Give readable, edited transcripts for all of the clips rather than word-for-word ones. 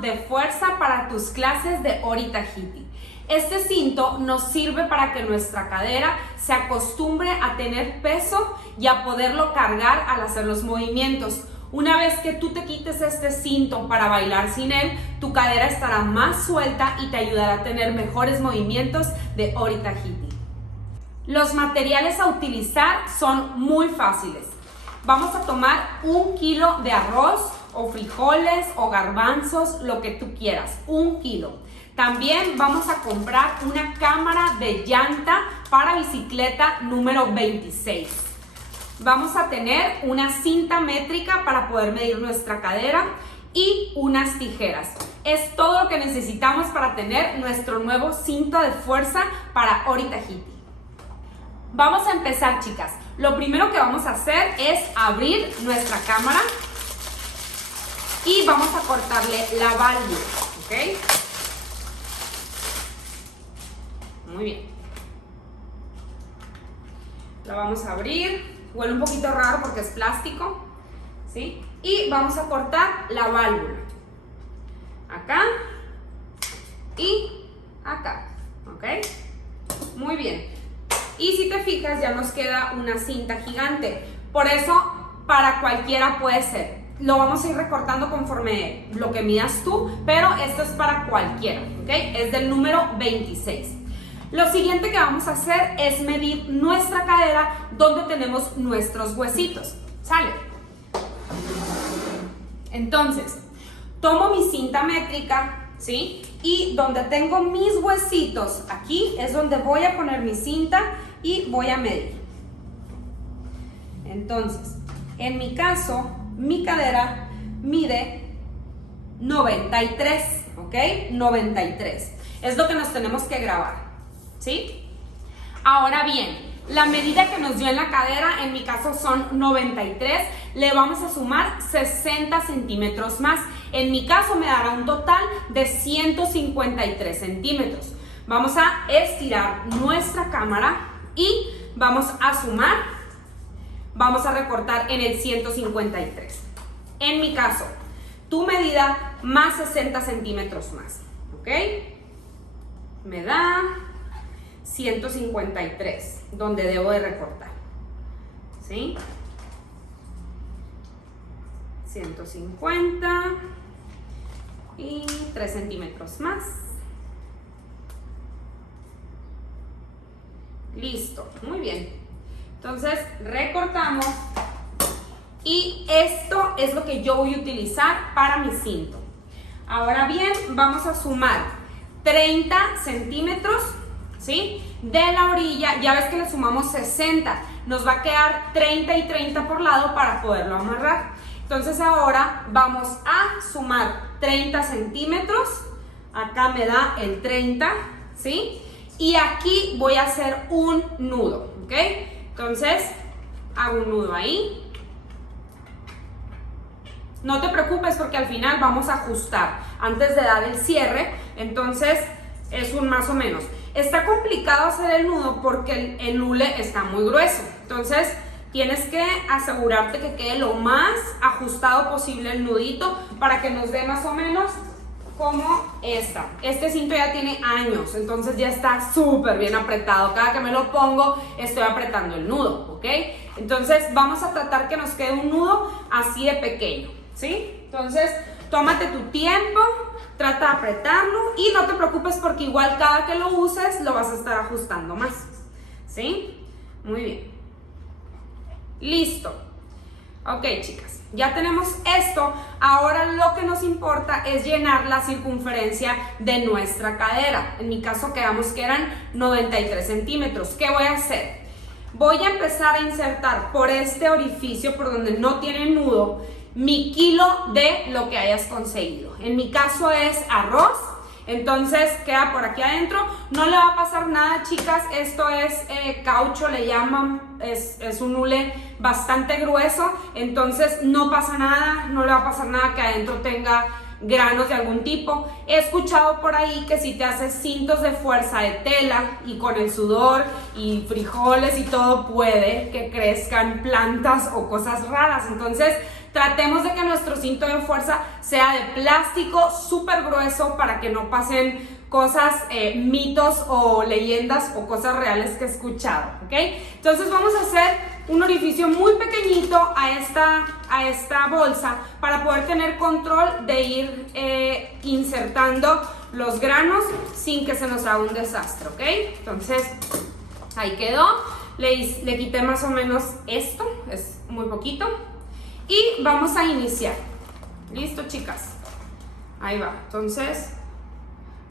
de fuerza para tus clases de Ori Tahiti. Este cinto nos sirve para que nuestra cadera se acostumbre a tener peso y a poderlo cargar al hacer los movimientos. Una vez que tú te quites este cinto para bailar sin él, tu cadera estará más suelta y te ayudará a tener mejores movimientos de Ori Tahiti. Los materiales a utilizar son muy fáciles. Vamos a tomar 1 kilo de arroz o frijoles o garbanzos, lo que tú quieras, 1 kilo. También vamos a comprar una cámara de llanta para bicicleta número 26. Vamos a tener una cinta métrica para poder medir nuestra cadera y unas tijeras. Es todo lo que necesitamos para tener nuestro nuevo cinto de fuerza para Ori Tahiti. Vamos a empezar, chicas. Lo primero que vamos a hacer es abrir nuestra cámara y vamos a cortarle la válvula, ¿ok? Muy bien. La vamos a abrir. Huele un poquito raro porque es plástico, ¿sí? Y vamos a cortar la válvula. Acá y acá, ¿ok? Muy bien. Y si te fijas, ya nos queda una cinta gigante. Por eso, para cualquiera puede ser. Lo vamos a ir recortando conforme lo que midas tú, pero esto es para cualquiera, ¿ok? Es del número 26. Lo siguiente que vamos a hacer es medir nuestra cadera donde tenemos nuestros huesitos. ¿Sale? Entonces, tomo mi cinta métrica, ¿sí? Y donde tengo mis huesitos, aquí es donde voy a poner mi cinta y voy a medir. Entonces, en mi caso, mi cadera mide 93, ¿ok? 93. Es lo que nos tenemos que grabar, ¿sí? Ahora bien, la medida que nos dio en la cadera, en mi caso son 93, le vamos a sumar 60 centímetros más. En mi caso me dará un total de 153 centímetros. Vamos a estirar nuestra cámara y vamos a sumar, vamos a recortar en el 153. En mi caso, tu medida más 60 centímetros más, ¿ok? Me da 153, donde debo de recortar, ¿sí? 150 y 3 centímetros más. Listo, muy bien. Entonces recortamos y esto es lo que yo voy a utilizar para mi cinto. Ahora bien, vamos a sumar 30 centímetros, ¿sí? De la orilla. Ya ves que le sumamos 60, nos va a quedar 30 y 30 por lado para poderlo amarrar. Entonces ahora vamos a sumar 30 centímetros, acá me da el 30, ¿sí? Y aquí voy a hacer un nudo, ¿ok? Entonces hago un nudo ahí. No te preocupes porque al final vamos a ajustar antes de dar el cierre, entonces es un más o menos. Está complicado hacer el nudo porque el hule está muy grueso, entonces tienes que asegurarte que quede lo más ajustado posible el nudito para que nos dé más o menos como esta. Este cinto ya tiene años, entonces ya está súper bien apretado. Cada que me lo pongo estoy apretando el nudo, ¿ok? Entonces vamos a tratar que nos quede un nudo así de pequeño, ¿sí? Entonces tómate tu tiempo, trata de apretarlo y no te preocupes porque igual cada que lo uses lo vas a estar ajustando más, ¿sí? Muy bien. Listo. Ok, chicas, ya tenemos esto. Ahora lo que nos importa es llenar la circunferencia de nuestra cadera. En mi caso quedamos que eran 93 centímetros. ¿Qué voy a hacer? Voy a empezar a insertar por este orificio, por donde no tiene nudo, mi kilo de lo que hayas conseguido. En mi caso es arroz, entonces queda por aquí adentro. No le va a pasar nada, chicas, esto es caucho, le llaman, es un hule bastante grueso, entonces no pasa nada, no le va a pasar nada que adentro tenga granos de algún tipo. He escuchado por ahí que si te haces cintos de fuerza de tela y con el sudor y frijoles y todo, puede que crezcan plantas o cosas raras. Entonces tratemos de que nuestro cinto de fuerza sea de plástico súper grueso para que no pasen cosas, mitos o leyendas o cosas reales que he escuchado, ¿ok? Entonces vamos a hacer un orificio muy pequeñito a esta bolsa para poder tener control de ir insertando los granos sin que se nos haga un desastre, ¿ok? Entonces ahí quedó, le quité más o menos esto, es muy poquito, y vamos a iniciar. ¿Listo, chicas? Ahí va. Entonces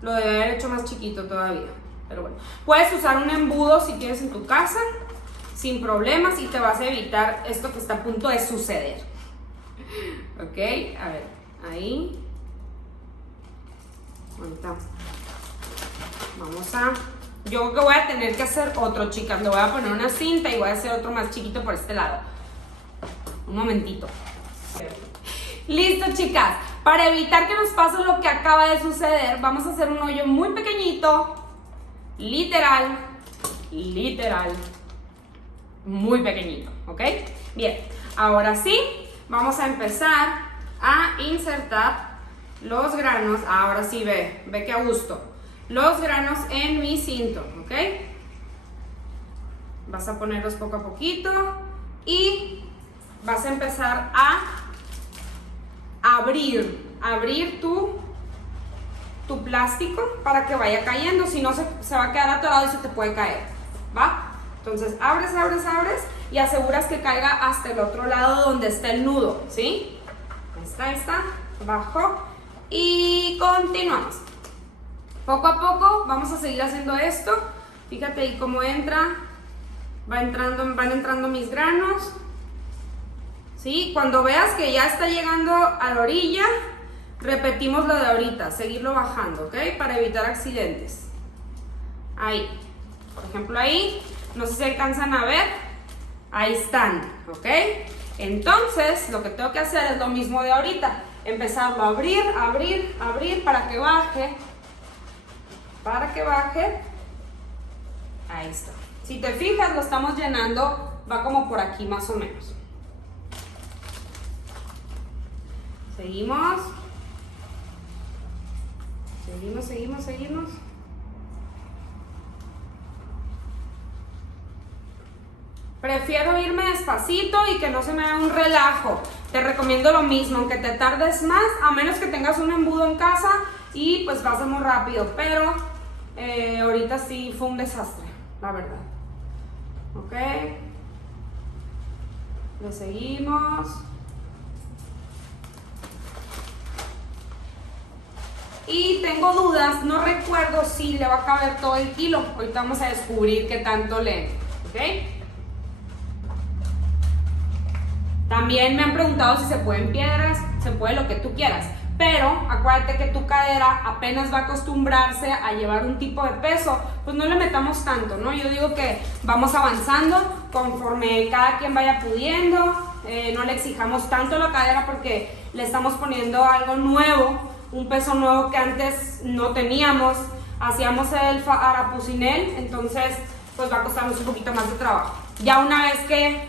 lo debe haber hecho más chiquito todavía, pero bueno, puedes usar un embudo si tienes en tu casa sin problemas y te vas a evitar esto que está a punto de suceder. Ok, a ver, ahí. Ahorita vamos a... Yo que voy a tener que hacer otro, chicas. Le voy a poner una cinta y voy a hacer otro más chiquito por este lado. Un momentito. Listo, chicas. Para evitar que nos pase lo que acaba de suceder, vamos a hacer un hoyo muy pequeñito. Literal. Muy pequeñito, ¿ok? Bien, ahora sí, vamos a empezar a insertar los granos. Ahora sí, ve que a gusto. Los granos en mi cinto, ¿ok? Vas a ponerlos poco a poquito y vas a empezar a abrir tu plástico para que vaya cayendo, si no se va a quedar atorado y se te puede caer, ¿va? Entonces abres y aseguras que caiga hasta el otro lado donde está el nudo, ¿sí? Ahí está, bajo y continuamos. Poco a poco vamos a seguir haciendo esto. Fíjate ahí cómo van entrando mis granos. ¿Sí? Cuando veas que ya está llegando a la orilla, repetimos lo de ahorita, seguirlo bajando, ¿ok? Para evitar accidentes. Ahí, por ejemplo ahí, no sé si alcanzan a ver, ahí están, ¿ok? Entonces, lo que tengo que hacer es lo mismo de ahorita, empezarlo a abrir para que baje, ahí está. Si te fijas, lo estamos llenando, va como por aquí más o menos. Seguimos. Prefiero irme despacito y que no se me haga un relajo. Te recomiendo lo mismo, aunque te tardes más, a menos que tengas un embudo en casa y pues vas muy rápido, pero ahorita sí fue un desastre, la verdad. Ok. Le seguimos. Y tengo dudas, no recuerdo si le va a caber todo el kilo. Ahorita vamos a descubrir qué tanto le... ¿Ok? También me han preguntado si se pueden piedras, se puede lo que tú quieras. Pero acuérdate que tu cadera apenas va a acostumbrarse a llevar un tipo de peso. Pues no le metamos tanto, ¿no? Yo digo que vamos avanzando conforme cada quien vaya pudiendo. No le exijamos tanto a la cadera porque le estamos poniendo algo nuevo. Un peso nuevo que antes no teníamos, hacíamos el arapucinel, entonces pues va a costarnos un poquito más de trabajo. Ya una vez que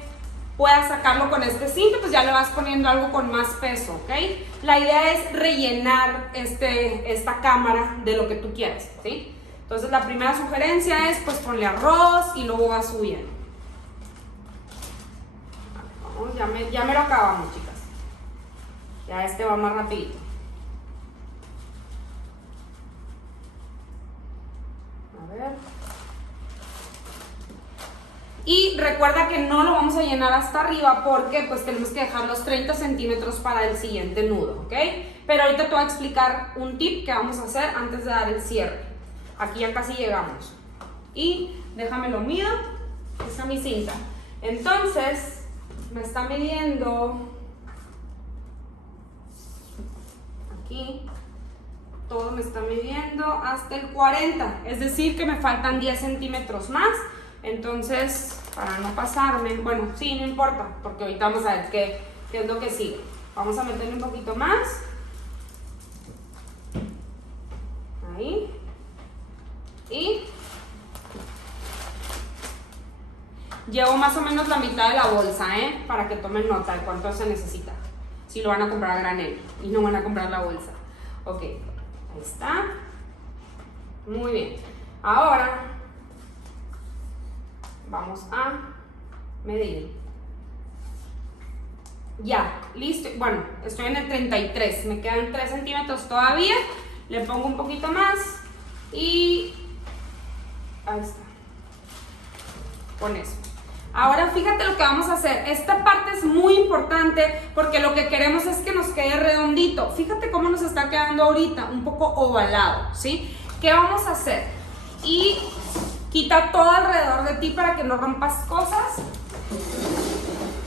puedas sacarlo con este cinto, pues ya le vas poniendo algo con más peso, ¿ok? La idea es rellenar esta cámara de lo que tú quieras, ¿sí? Entonces la primera sugerencia es pues ponle arroz y luego vas subiendo. Vamos, ya me lo acabamos, chicas. Ya va más rapidito. A ver. Y recuerda que no lo vamos a llenar hasta arriba porque pues tenemos que dejar los 30 centímetros para el siguiente nudo, ¿ok? Pero ahorita te voy a explicar un tip que vamos a hacer antes de dar el cierre. Aquí ya casi llegamos. Y déjame lo mido. Esta es mi cinta. Entonces, me está midiendo aquí. Todo me está midiendo hasta el 40, es decir que me faltan 10 centímetros más. Entonces, para no pasarme, bueno, sí, no importa, porque ahorita vamos a ver qué es lo que sigue. Vamos a meterle un poquito más. Ahí. Y llevo más o menos la mitad de la bolsa, para que tomen nota de cuánto se necesita. si lo van a comprar a granel y no van a comprar la bolsa. Ok, ahí está. Muy bien. Ahora vamos a medir. Ya, listo. Bueno, estoy en el 33. Me quedan 3 centímetros todavía. Le pongo un poquito más y ahí está. Con eso. Ahora fíjate lo que vamos a hacer. Esta parte es muy importante porque lo que queremos es que nos quede redondito. Fíjate cómo nos está quedando ahorita, un poco ovalado, ¿sí? ¿Qué vamos a hacer? Y quita todo alrededor de ti para que no rompas cosas,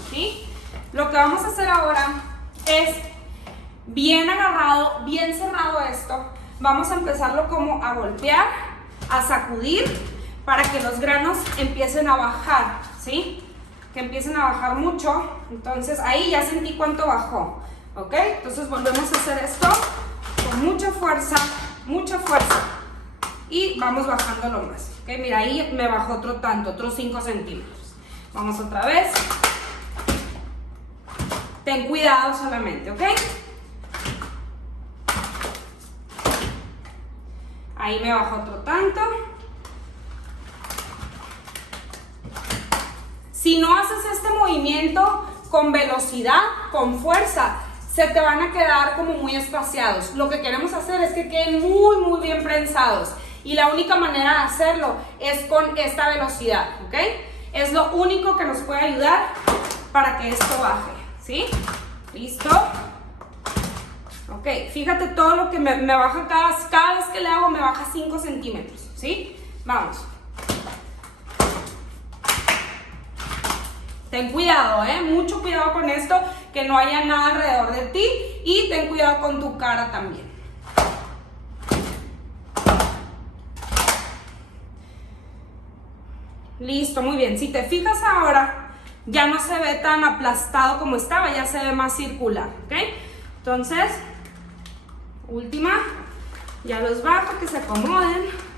¿sí? Lo que vamos a hacer ahora es bien agarrado, bien cerrado esto. Vamos a empezarlo como a golpear, a sacudir para que los granos empiecen a bajar, ¿sí? Que empiecen a bajar mucho. Entonces ahí ya sentí cuánto bajó, ¿ok? Entonces volvemos a hacer esto con mucha fuerza y vamos bajándolo más, ¿ok? Mira, ahí me bajó otro tanto, otros 5 centímetros. Vamos otra vez. Ten cuidado solamente, ¿ok? Ahí me bajó otro tanto. Si no haces este movimiento con velocidad, con fuerza, se te van a quedar como muy espaciados. Lo que queremos hacer es que queden muy bien prensados. Y la única manera de hacerlo es con esta velocidad, ¿ok? Es lo único que nos puede ayudar para que esto baje, ¿sí? ¿Listo? Ok, fíjate todo lo que me baja cada vez que le hago, me baja 5 centímetros, ¿sí? Vamos. Ten cuidado, mucho cuidado con esto, que no haya nada alrededor de ti, y ten cuidado con tu cara también. Listo, muy bien. Si te fijas ahora, ya no se ve tan aplastado como estaba, ya se ve más circular, ¿ok? Entonces, última, ya los bajo, que se acomoden.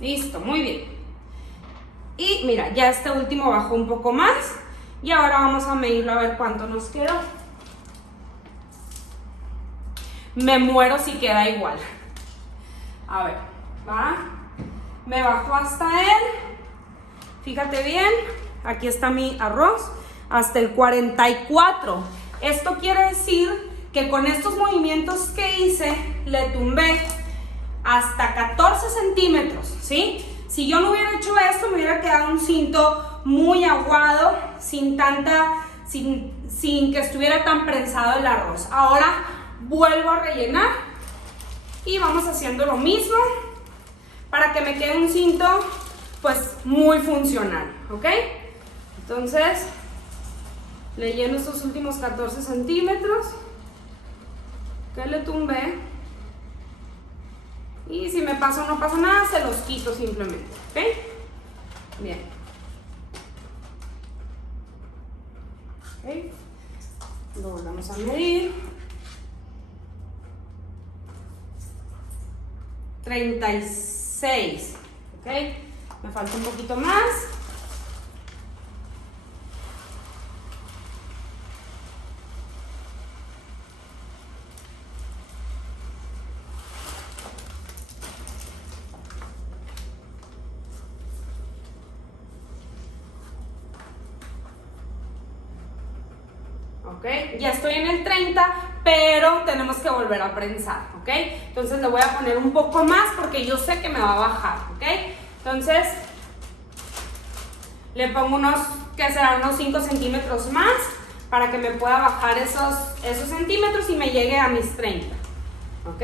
Listo, muy bien. Y mira, ya este último bajó un poco más. Y ahora vamos a medirlo a ver cuánto nos quedó. Me muero si queda igual. A ver, va. Me bajó hasta él. Fíjate bien, aquí está mi arroz. Hasta el 44. Esto quiere decir que con estos movimientos que hice, le tumbé hasta 14 centímetros, ¿sí? Si yo no hubiera hecho esto, me hubiera quedado un cinto muy aguado, sin que estuviera tan prensado el arroz. Ahora vuelvo a rellenar y vamos haciendo lo mismo para que me quede un cinto pues muy funcional, ¿ok? Entonces le lleno estos últimos 14 centímetros que le tumbé. Y si me paso no pasa nada, se los quito simplemente, ¿ok? Bien. ¿Okay? Lo volvemos a medir. 36, ¿ok? Me falta un poquito más. ¿Ok? Ya estoy en el 30, pero tenemos que volver a prensar, ¿ok? Entonces le voy a poner un poco más porque yo sé que me va a bajar, ¿ok? Entonces le pongo que serán unos 5 centímetros más para que me pueda bajar esos centímetros y me llegue a mis 30, ¿ok?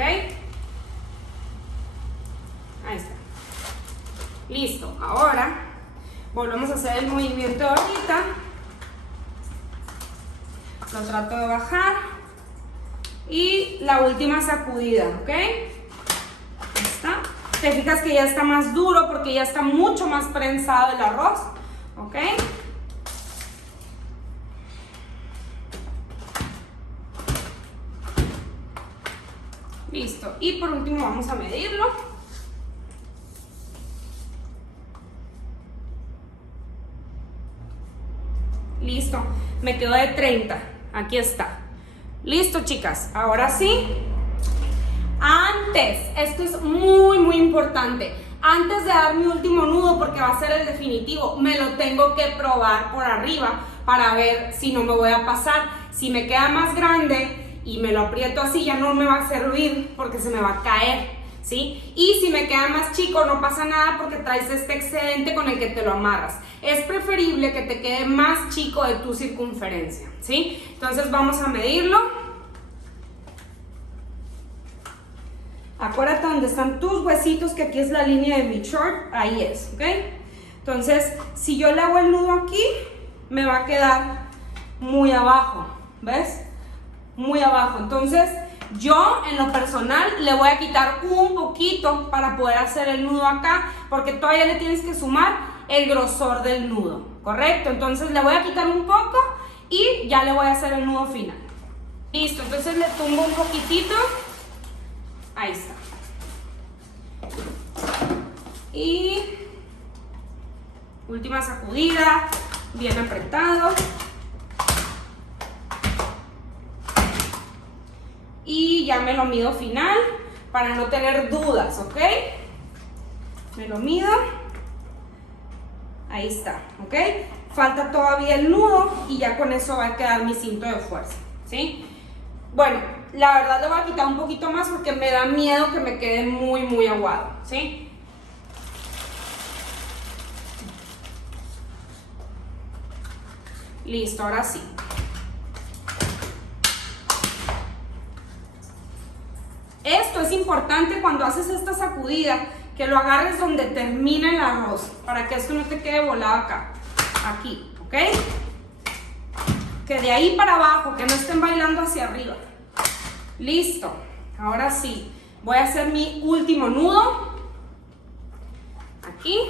Ahí está. Listo, ahora volvemos a hacer el movimiento de ahorita. Lo trato de bajar y la última sacudida, ¿ok? Ahí está. Te fijas que ya está más duro porque ya está mucho más prensado el arroz, ¿ok? Listo. Y por último vamos a medirlo. 36 Listo, me quedo de 30, aquí está. Listo, chicas, ahora sí. Antes, esto es muy importante, antes de dar mi último nudo, porque va a ser el definitivo, me lo tengo que probar por arriba para ver si no me voy a pasar. Si me queda más grande y me lo aprieto así, ya no me va a servir porque se me va a caer, ¿sí? Y si me queda más chico, no pasa nada porque traes este excedente con el que te lo amarras. Es preferible que te quede más chico de tu circunferencia, ¿sí? Entonces vamos a medirlo. Acuérdate donde están tus huesitos, que aquí es la línea de mi short, ahí es, ¿ok? Entonces, si yo le hago el nudo aquí, me va a quedar muy abajo, ¿ves? Muy abajo. Entonces, yo en lo personal le voy a quitar un poquito para poder hacer el nudo acá, porque todavía le tienes que sumar el grosor del nudo, ¿correcto? Entonces le voy a quitar un poco y ya le voy a hacer el nudo final. Listo, entonces le tumbo un poquitito. Ahí está. Y última sacudida, bien apretado. Y ya me lo mido final para no tener dudas, ¿ok? Me lo mido. Ahí está, ¿ok? Falta todavía el nudo y ya con eso va a quedar mi cinto de fuerza, ¿sí? Bueno, la verdad le voy a quitar un poquito más porque me da miedo que me quede muy aguado, ¿sí? Listo, ahora sí. Esto es importante cuando haces esta sacudida, que lo agarres donde termina el arroz, para que esto no te quede volado acá, aquí, ¿ok? Que de ahí para abajo, que no estén bailando hacia arriba. Listo, ahora sí, voy a hacer mi último nudo, aquí.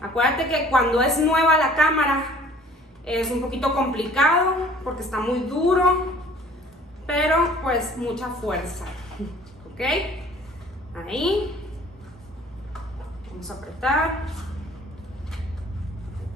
Acuérdate que cuando es nueva la cámara es un poquito complicado porque está muy duro, pero pues mucha fuerza, ¿ok? Ahí, vamos a apretar,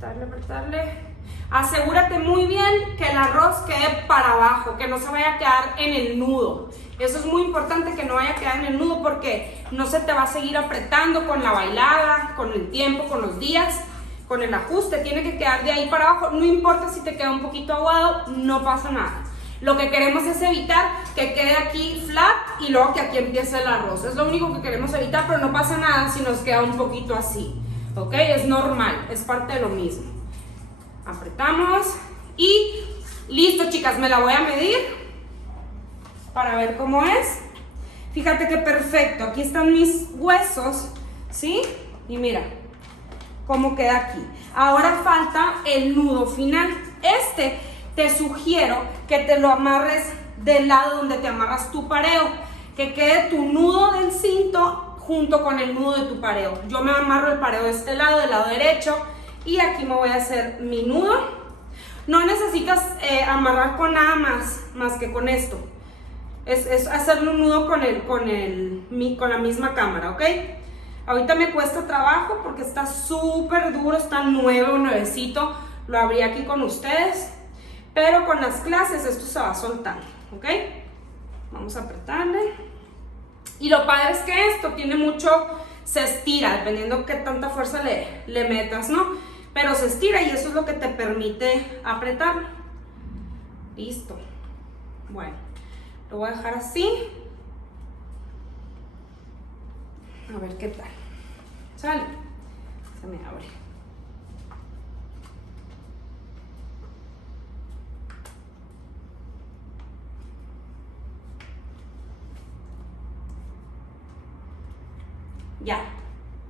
apretarle. Asegúrate muy bien que el arroz quede para abajo, que no se vaya a quedar en el nudo. Eso es muy importante, que no vaya a quedar en el nudo porque no se te va a seguir apretando con la bailada, con el tiempo, con los días, con el ajuste. Tiene que quedar de ahí para abajo. No importa si te queda un poquito aguado, no pasa nada. Lo que queremos es evitar que quede aquí flat y luego que aquí empiece el arroz. Es lo único que queremos evitar, pero no pasa nada si nos queda un poquito así, ¿ok? Es normal, es parte de lo mismo. Apretamos y listo, chicas, me la voy a medir para ver cómo es. Fíjate que perfecto, aquí están mis huesos, ¿sí? Y mira cómo queda aquí. Ahora falta el nudo final. Te sugiero que te lo amarres del lado donde te amarras tu pareo, que quede tu nudo del cinto junto con el nudo de tu pareo. Yo me amarro el pareo de este lado, del lado derecho, y aquí me voy a hacer mi nudo. No necesitas amarrar con nada más que con esto. Es hacerle un nudo con la misma cámara, ¿ok? Ahorita me cuesta trabajo porque está súper duro, está nuevecito. Lo abrí aquí con ustedes, pero con las clases esto se va soltando, ¿ok? Vamos a apretarle. Y lo padre es que esto tiene se estira, dependiendo qué tanta fuerza le metas, ¿no? Pero se estira y eso es lo que te permite apretar. Listo. Bueno, lo voy a dejar así. A ver qué tal. ¿Sale? Se me abre.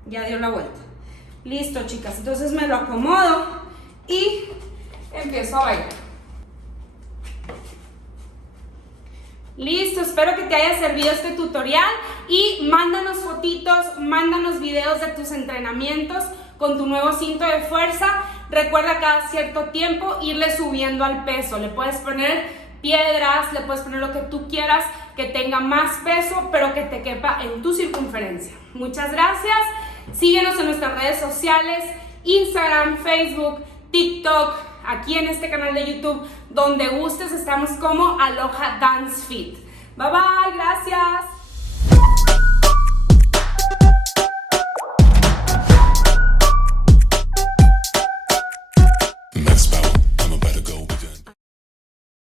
Ya dio la vuelta. Listo, chicas, entonces me lo acomodo y empiezo a bailar. Listo, espero que te haya servido este tutorial y mándanos fotitos, mándanos videos de tus entrenamientos con tu nuevo cinto de fuerza. Recuerda cada cierto tiempo irle subiendo al peso. Le puedes poner piedras, le puedes poner lo que tú quieras que tenga más peso, pero que te quepa en tu circunferencia. Muchas gracias. Síguenos en nuestras redes sociales, Instagram, Facebook, TikTok, aquí en este canal de YouTube, donde gustes estamos como Aloha Dance Fit. Bye bye, gracias.